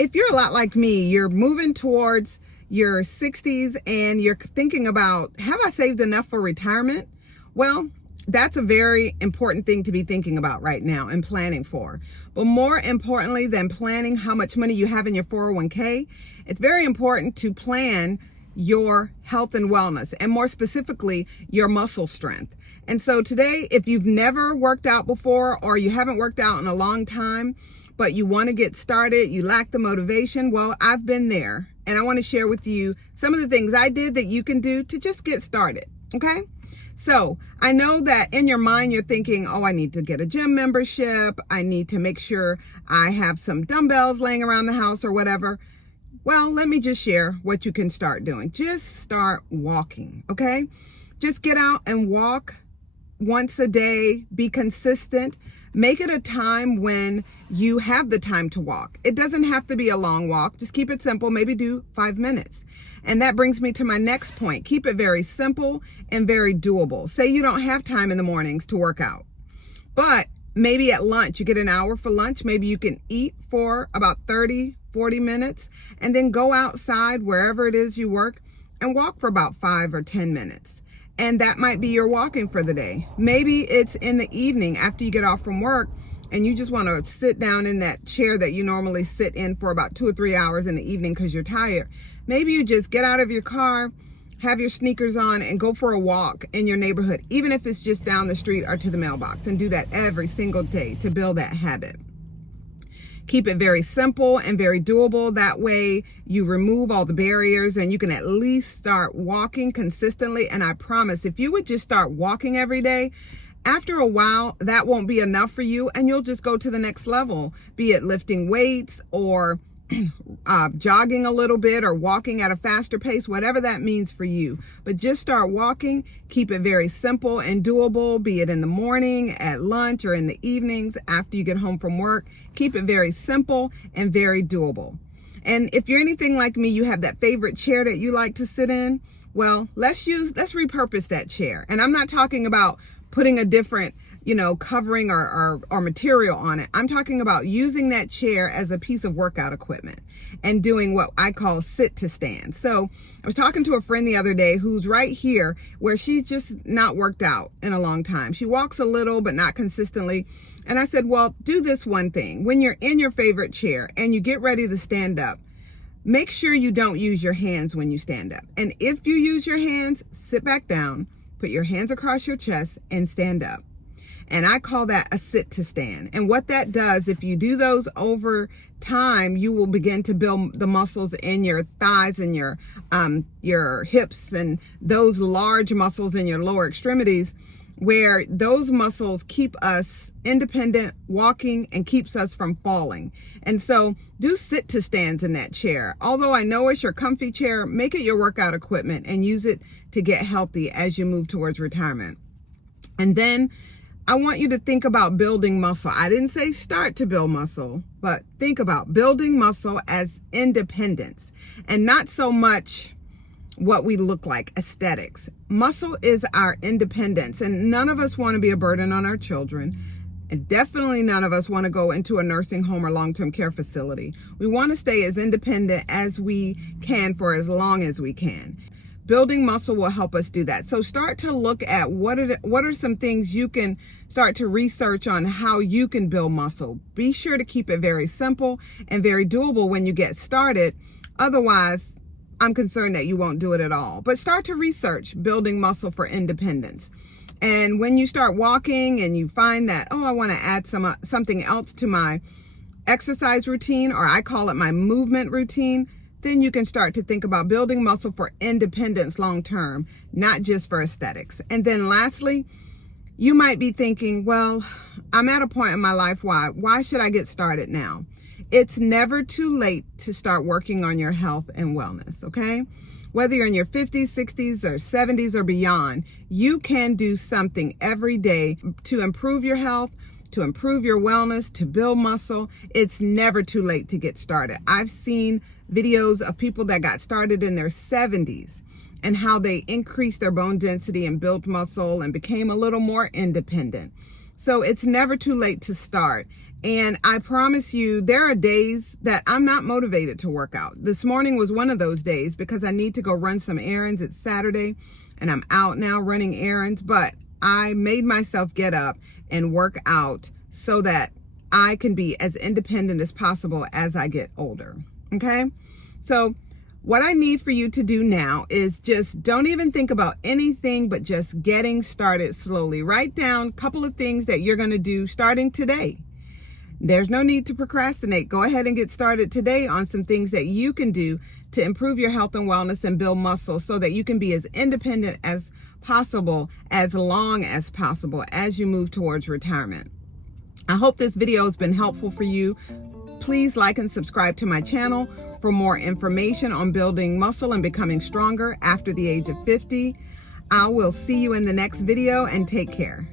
if you're a lot like me, you're moving towards your 60s and you're thinking about, have I saved enough for retirement? Well, that's a very important thing to be thinking about right now and planning for. But more importantly than planning how much money you have in your 401k, it's very important to plan your health and wellness, and more specifically, your muscle strength. And so today, if you've never worked out before or you haven't worked out in a long time, but you want to get started, you lack the motivation, well, I've been there. And I want to share with you some of the things I did that you can do to just get started, okay? So I know that in your mind, you're thinking, oh, I need to get a gym membership. I need to make sure I have some dumbbells laying around the house or whatever. Well, let me just share what you can start doing. Just start walking, okay? Just get out and walk once a day. Be consistent. Make it a time when you have the time to walk. It doesn't have to be a long walk. Just keep it simple. Maybe do 5 minutes. And that brings me to my next point. Keep it very simple and very doable. Say you don't have time in the mornings to work out, but maybe at lunch, you get an hour for lunch. Maybe you can eat for about 30, 40 minutes and then go outside wherever it is you work and walk for about 5 or 10 minutes. And that might be your walking for the day. Maybe it's in the evening after you get off from work and you just want to sit down in that chair that you normally sit in for about 2 or 3 hours in the evening because you're tired. Maybe you just get out of your car, have your sneakers on, and go for a walk in your neighborhood, even if it's just down the street or to the mailbox, and do that every single day to build that habit. Keep it very simple and very doable. That way you remove all the barriers and you can at least start walking consistently. And I promise, if you would just start walking every day, after a while, that won't be enough for you and you'll just go to the next level, be it lifting weights or jogging a little bit or walking at a faster pace, whatever that means for you. But just start walking. Keep it very simple and doable, be it in the morning, at lunch, or in the evenings after you get home from work. Keep it very simple and very doable. And if you're anything like me, you have that favorite chair that you like to sit in. Well, let's repurpose that chair. And I'm not talking about putting a different covering or material on it. I'm talking about using that chair as a piece of workout equipment and doing what I call sit to stand. So I was talking to a friend the other day who's right here where she's just not worked out in a long time. She walks a little, but not consistently. And I said, well, do this one thing. When you're in your favorite chair and you get ready to stand up, make sure you don't use your hands when you stand up. And if you use your hands, sit back down, put your hands across your chest and stand up. And I call that a sit to stand. And what that does, if you do those over time, you will begin to build the muscles in your thighs and your hips and those large muscles in your lower extremities, where those muscles keep us independent, walking, and keeps us from falling. And so do sit to stands in that chair. Although I know it's your comfy chair, make it your workout equipment and use it to get healthy as you move towards retirement. And then I want you to think about building muscle. I didn't say start to build muscle, but think about building muscle as independence and not so much what we look like, aesthetics. Muscle is our independence, and none of us want to be a burden on our children. And definitely none of us want to go into a nursing home or long-term care facility. We want to stay as independent as we can for as long as we can. Building muscle will help us do that. So start to look at what are some things you can start to research on how you can build muscle. Be sure to keep it very simple and very doable when you get started. Otherwise, I'm concerned that you won't do it at all. But start to research building muscle for independence. And when you start walking and you find that, oh, I want to add something else to my exercise routine, or I call it my movement routine, then you can start to think about building muscle for independence long term, not just for aesthetics. And then lastly, you might be thinking, well, I'm at a point in my life, why should I get started now? It's never too late to start working on your health and wellness, okay? Whether you're in your 50s, 60s, or 70s or beyond, you can do something every day to improve your health, to improve your wellness, to build muscle. It's never too late to get started. I've seen videos of people that got started in their 70s and how they increased their bone density and built muscle and became a little more independent. So it's never too late to start. And I promise you, there are days that I'm not motivated to work out. This morning was one of those days because I need to go run some errands. It's Saturday and I'm out now running errands, but I made myself get up and work out so that I can be as independent as possible as I get older. Okay? So what I need for you to do now is just don't even think about anything but just getting started slowly. Write down a couple of things that you're going to do starting today. There's no need to procrastinate. Go ahead and get started today on some things that you can do to improve your health and wellness and build muscle so that you can be as independent as possible, as long as possible as you move towards retirement. I hope this video has been helpful for you. Please like and subscribe to my channel for more information on building muscle and becoming stronger after the age of 50. I will see you in the next video and take care.